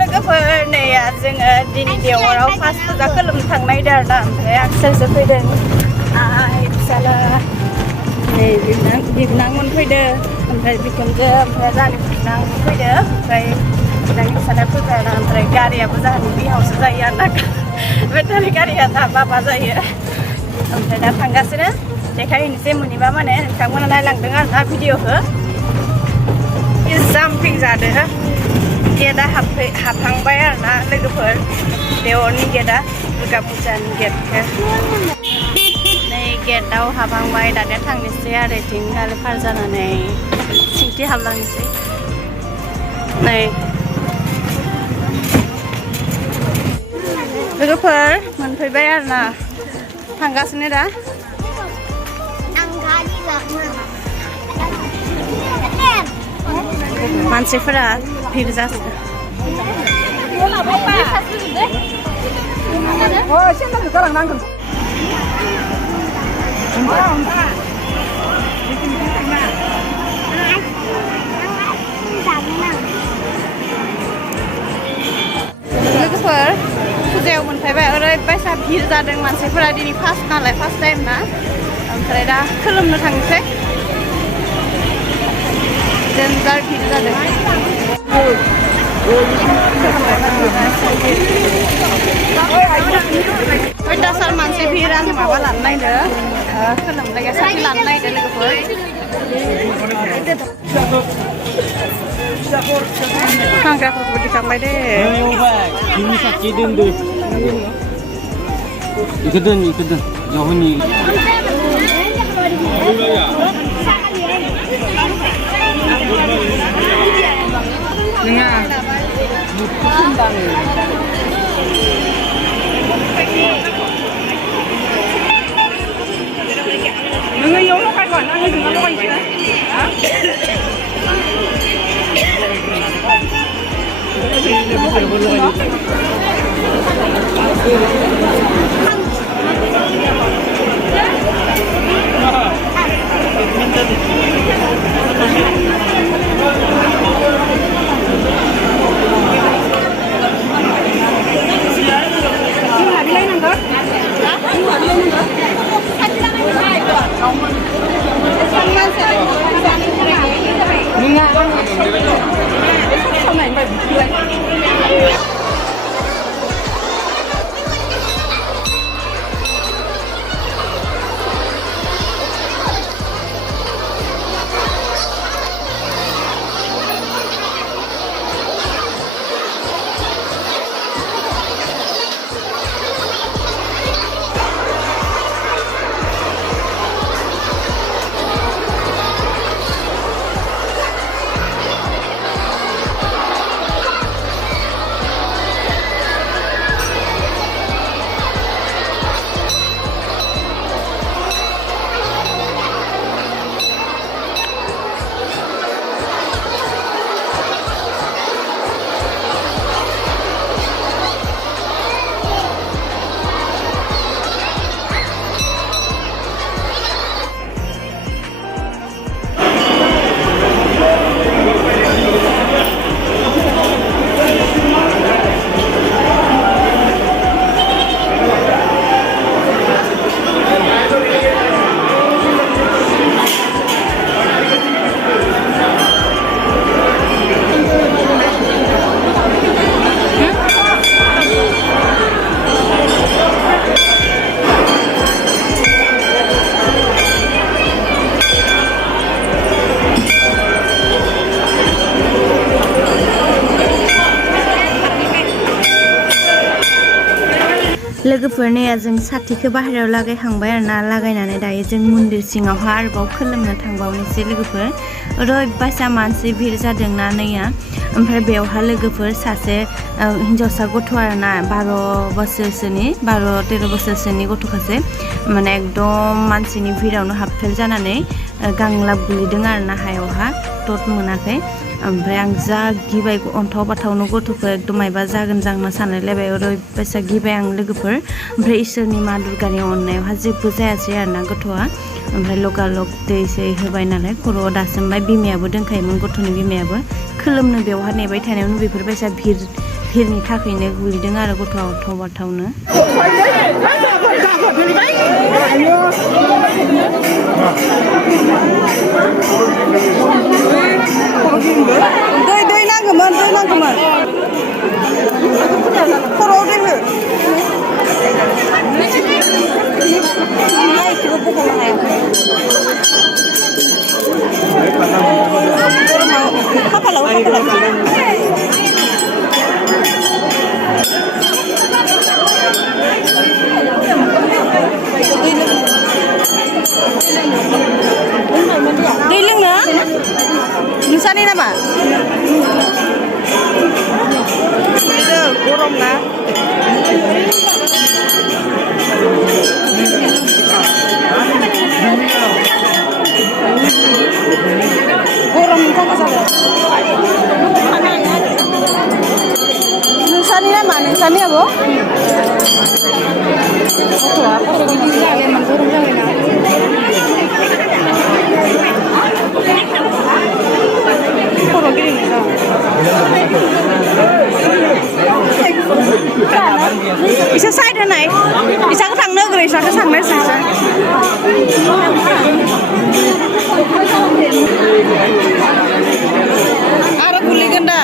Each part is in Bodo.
लोगोफोर नै जोङो दिनै देवराव फार्स्ट फुजा खालामनो थांनायदों आरोना ओमफ्राय आं सोरसो फैदों आइ फिसाला नै बिबोनांमोन फैदों ओमफ्राय बिखुनजो ओमफ्राय जानि बिबोनां फैदों ओमफ्राय बिबोनांनि फिसाला फैबाय आरो ओमफ्राय गारियाबो जाहानि बिहावसो जायो आरोना बेटारि गारिया दा बाबा जायो ओमफ्राय दा थांगासिनो देखायहैनोसै मोनैबा माने नोंथांमोना नायलांदों आरोना भिडिअखौ जाम्पिं जादों गेटआ हाबहांबाय आरोना लोगोफोर देवरनि गेटआ दुर्गा फुजानि गेटखौ नै गेटआव हाबहांबाय दानिया थांनोसै आरो इथिं गारि पार जानानै सिंथि हाबलांनोसै नै लोगोफोर मोनफैबाय आरोना थांगासिनो दा मानसिफोरा भिर जासिगोन लोगोफोर फुजायाव मोनफैबाय ओरैबायसा भिर जादों मानसिफोरा दिनै फार्स्ट नालाय फार्स्ट टाइम ना ओमफ्राय दा खुलुमनो थांनोसै देन्जार भिर जादों अयथासार मानसि भिर आं माबा लानो नायदों खुलुमलायगा साथि लानो नायदों लोगोफोर खांग्राफोरखौबो दिखांबाय दे 이거든 여훈이 능아 무슨 방에 능아 여기로 갈 거 아니야? 능아 뭐가 있어? लोगोफोरनि जों साथिखौ बाहेरायाव लागायखांबाय आरोना लागायनानै दायो जों मन्दिर सिङावहा आरोबाव खुलुमनो थांबावनोसै लोगोफोर ओरैबायसा मानसि भिर जादोंना नैया ओमफ्राय बेवहा लोगोफोर सासे हिन्जावसा गथ' आरोना 12 बोसोरसोनि 12-13 बोसोरसोनि गथ'खासे माने एकदम मानसिनि भिरावनो हाबफेल जानानै गांलाब गोलैदों आरोना हायावहा टट मोनाखै ओमफ्राय आं जा गिबाय अन्थाव बाथावनो गथ'खौ एकदम मायबा जागोन जागोन सानलायलायबाय ओरैबायसा गिबाय आं लोगोफोर ओमफ्राय इसोरनि मा दुर्गानि अननायावहा जेबो जायासै आरोना गथ'आ ओमफ्राय लगालग दै सै होबाय नालाय खर'आव दासोमबाय बिमायाबो दोनखायोमोन गथ'नि बिमायाबो खोलोमनो बेवहा नेबाय थानायावनो बेफोरबायसा भिरनि थाखायनो गुलिदों आरो गथ'आ अन्थाव बाथावनो दै नांगौमोन खर'आव दै हो खाफालाव दै लोंनो नोंसानि नामा गरम ना गरम थाखा जाबाय नोंसानि नामा नोंसानि आब' गथ'आ खर' गिदिर जाबाय गरम जाबाय ना खर' गिदिर इसा साइड होनाय इसाखौ थांनो होग्रो इसाखौ थांनोसै आरो गुलिगोन दा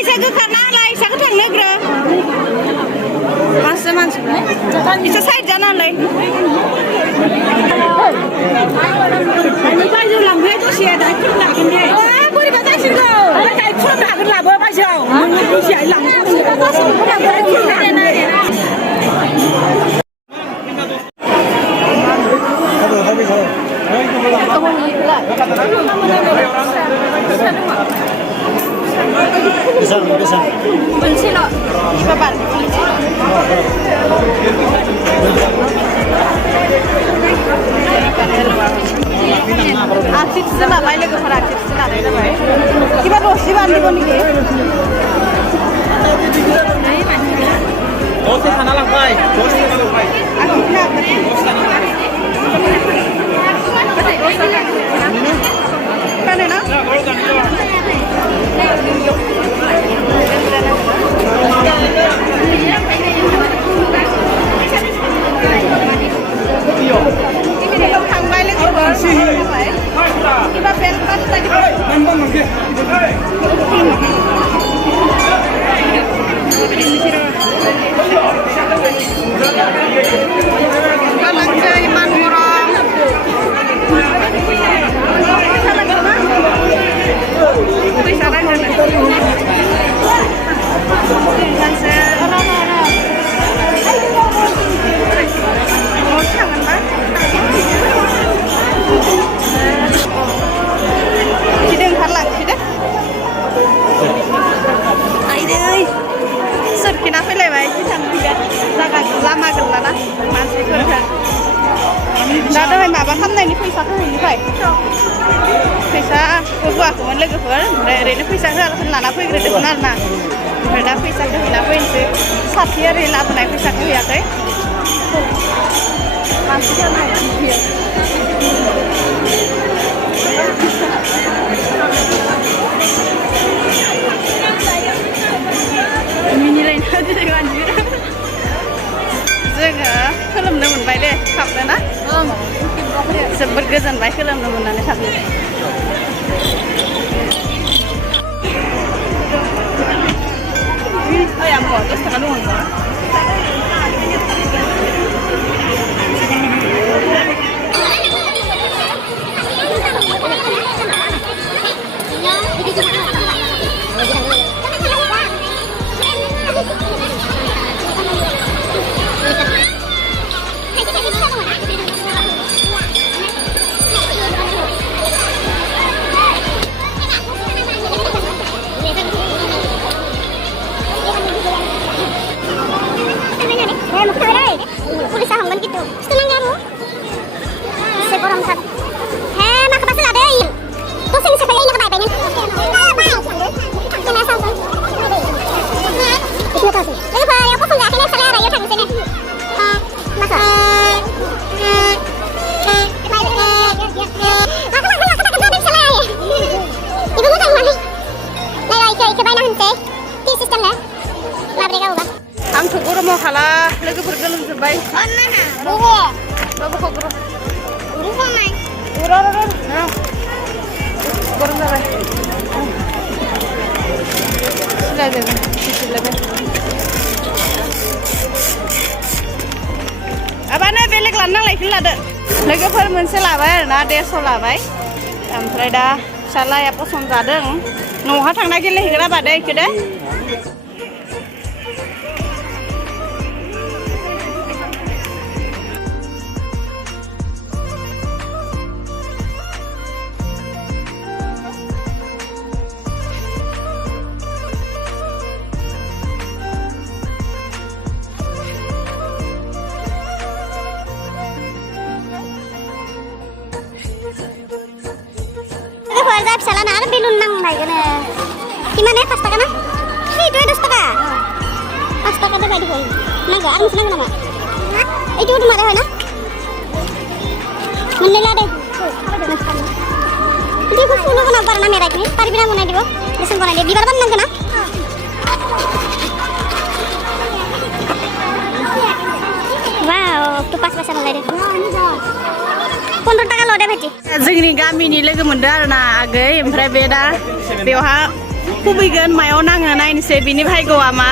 इसा गोखारना होलाय इसाखौ थांनो होग्रो मासो मानसि इसा साइड जानालाय बायजोआव लांफै दसे दाइखौ लागोन दे बोरैबा जासिगौ दाइखौ लागोन लाबो बायजोआव दसे लांनो मोनसेल' बाबार आथिखौसो लाबाय लोगोफोरा आथिखौसो लानाय जाबाय किबा दसे बान्दिगौ निखि दसे थाना लांबाय थांबाय लोगोफोर किबा पेन कार्ड लांसै मान गरम फैसा रायज्लायनो सोरखिना फैलायबाय लामा गोलाना मानसिफोरखौ दा दहाय माबा खालामनायनि फैसाखौ हैनिफ्राय फैसा होबोआखैमोन लोगोफोर ओमफ्राय ओरैनो फैसा लाना फैग्रोदोंमोन आरोना ओमफ्राय दा फैसाखौ हैना फैनोसै साथि ओरै लाबोनाय फैसाखौ हैयाखै मानसिफोर नायनानै जोङो खोलोमनो मोनबाय दे थाबनो ना जोबोद गोजोनबाय खोलोमनो मोननानै थाबनो आंबो 10 थाखा दङ जादों आबानो बेलेग लानो नांलायखौ लादो लोगोफोर मोनसे लाबाय आरोना 150 लाबाय ओमफ्राय दा फिसालाया पसन्द जादों न'हा थांना गेलेहैग्रा बादे इखो दे Salah nak ada belum nang lagi kan? Gimana pas tak kan? Itu 10 taka. Pas tak ada bagi hoi. Naga, arus nang nama. Itu udah mana hoi na? Mana lada? Itu aku punya kena barang nama mereka ni. Tadi bila mana dia? Desain mana dia? Di barang nang kena? Wow, tu pas pasal lada. 15 taka lo deh beci. जोंनि गामिनि लोगो मोनदो आरोना आगै ओमफ्राय बे दा बेवहा खुबैगोन मायाव नाङो नायनोसै बिनि भाग्यआ मा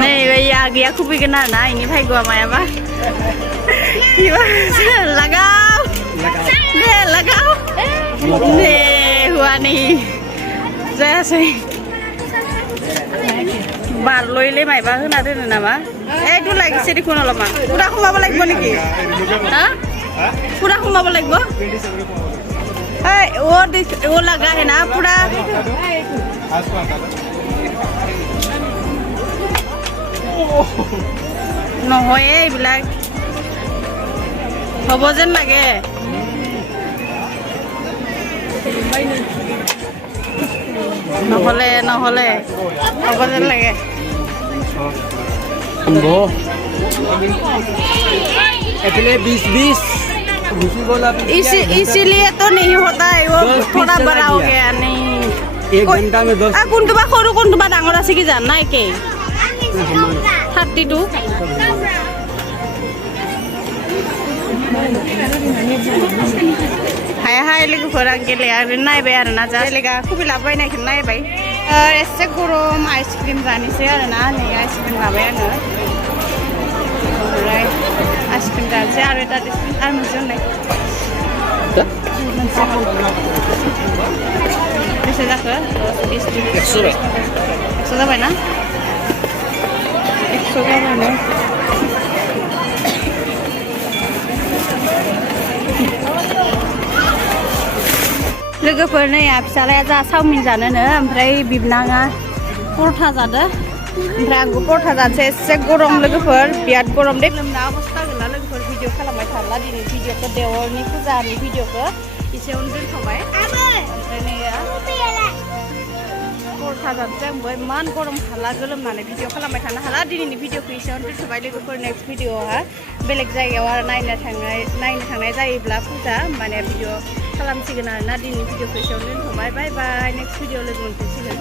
नै बै आगैया खुबैगोन आरोना इनि भाग्यआ मायाबा लगाओ दे लगाओ दे हुआ नहीं जायासै बारलयले मायबा होना दोनो नामा একটু লাগিছে দেখুন অলপমান পুরা সোমাব লাগিব নেকি হা পুরা সোমাব লাগিব এই ও লাগা হে না পুরা নহয় এইবিলাক হ'ব যেন লাগে নহলে হ'ব যেন লাগে इसीलिए तो नहीं होता है वो थोड़ा बड़ा हो गया नहीं 1 घंटा में 10 কোনটোবা সৰু কোনটোবা ডাঙৰ আছে কি জান নাই কে 32 हाय लोगोफोर आं गेलेया नायबाय आरोना जा गेलेगा कबि लाबोबायनायखौ नायबाय एसे गरम आइसक्रिम जानोसै आरोना नै आइसक्रिम लाबाय आङो ओमफ्राय आइसक्रिम जानोसै आरो दा आरो मोनसे होननाय बेसे जाखो 100 जाबाय ना 100 जाबाय ना लोगोफोर नै फिसालाया जा चाउमिन जानोनो ओमफ्राय बिबनाङा परथा जादो ओमफ्राय आंबो परथा जानोसै एसे गरम लोगोफोर बिराद गरम दे लोमना अबस्था गैला लोगोफोर भिडिअ खालामबाय थाला दिनै भिडिअखौ देवरनि फुजानि भिडिअखौ एसेयावनो दोनथ'बाय ओमफ्राय नै परथा जानोसै आंबो इमान गरम हाला गोलोमनानै भिडिअ खालामबाय थानो हाला दिनैनि भिडिअखौ एसेयावनो दोनथ'बाय लोगोफोर नेक्स्ट भिडिअआवहा बेलेग जायगायाव आरो नायनो थांनाय जायोब्ला फुजा माने भिडिअ खालामसिगोन आरोना दिनैनि भिडिअखौ एसेयावनो दोनथ'बाय बाय बाय नेक्स्ट भिडिअ लोगो मोनफिनसिगोन